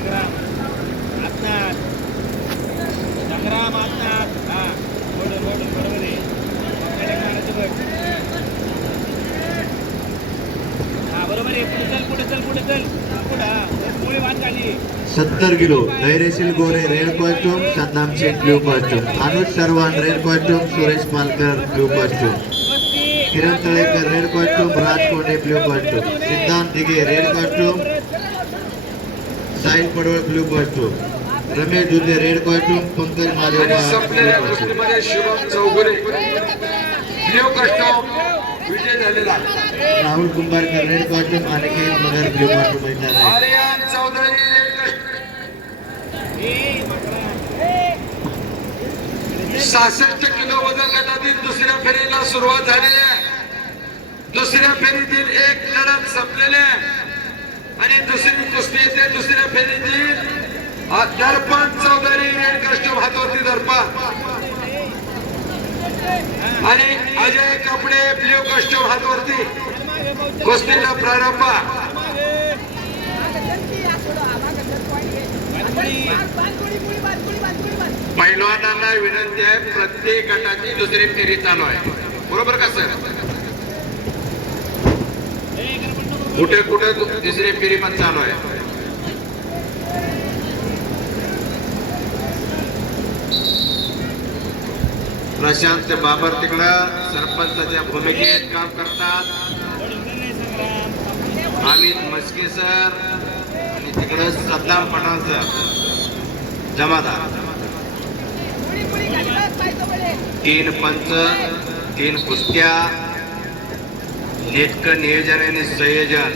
संग्राम आत्नाथ संग्राम आत्नाथ हा ओढून ओढून बरोबर आहे पकडे मारायचं बघ हा बरोबर आहे पुढे चल पुढे चल पुढे चल पुढे हा मुळे वाट खाली सत्तर kilo Dhairyashil Gore red costume Saddam Shaikh blue costume Anuj Sarwan red costume Suresh Malkar blue costume पस्तीस Kiran Talekar red costume Raj Konde blue costume Siddhant Dighe red costume Sahil पडवळ blue costume Ramesh Dudhe red costume Pankaj संपलेल्या Shubham Chougule blue विजय झालेला. आहे. Rahul Kumbharkar red costume Aniket Magar blue costume मैदान आहे. आर्यन चौधरी सहासष्ट kilo वजन गटातील दुसऱ्या फेरीला सुरुवात झालेली आहे. दुसऱ्या फेरीतील एक लढत संपलेली आहे. आणि दुसरी कुस्ती येते दर्पण चौधरी रेड कस्टम हातावरती दर्पण. आणि अजय कपडे ब्ल्यू कस्टम हातावरती कुस्तीला प्रारंभ. पैलवानांना विनंती आहे प्रत्येक गटाची दुसरी फेरी चालू आहे. बरोबर का सर? कुठे कुठे दुसरी फेरी पण चालू आहे? प्रशांत बाबर तिकडं सरपंचाच्या भूमिकेत काम करतात. अमित मस्के सर आणि तिकडं सद्दाम पठाण सर. जमादार. तीन पंच तीन कुस्त्या नेटकं नियोजन आणि संयोजन.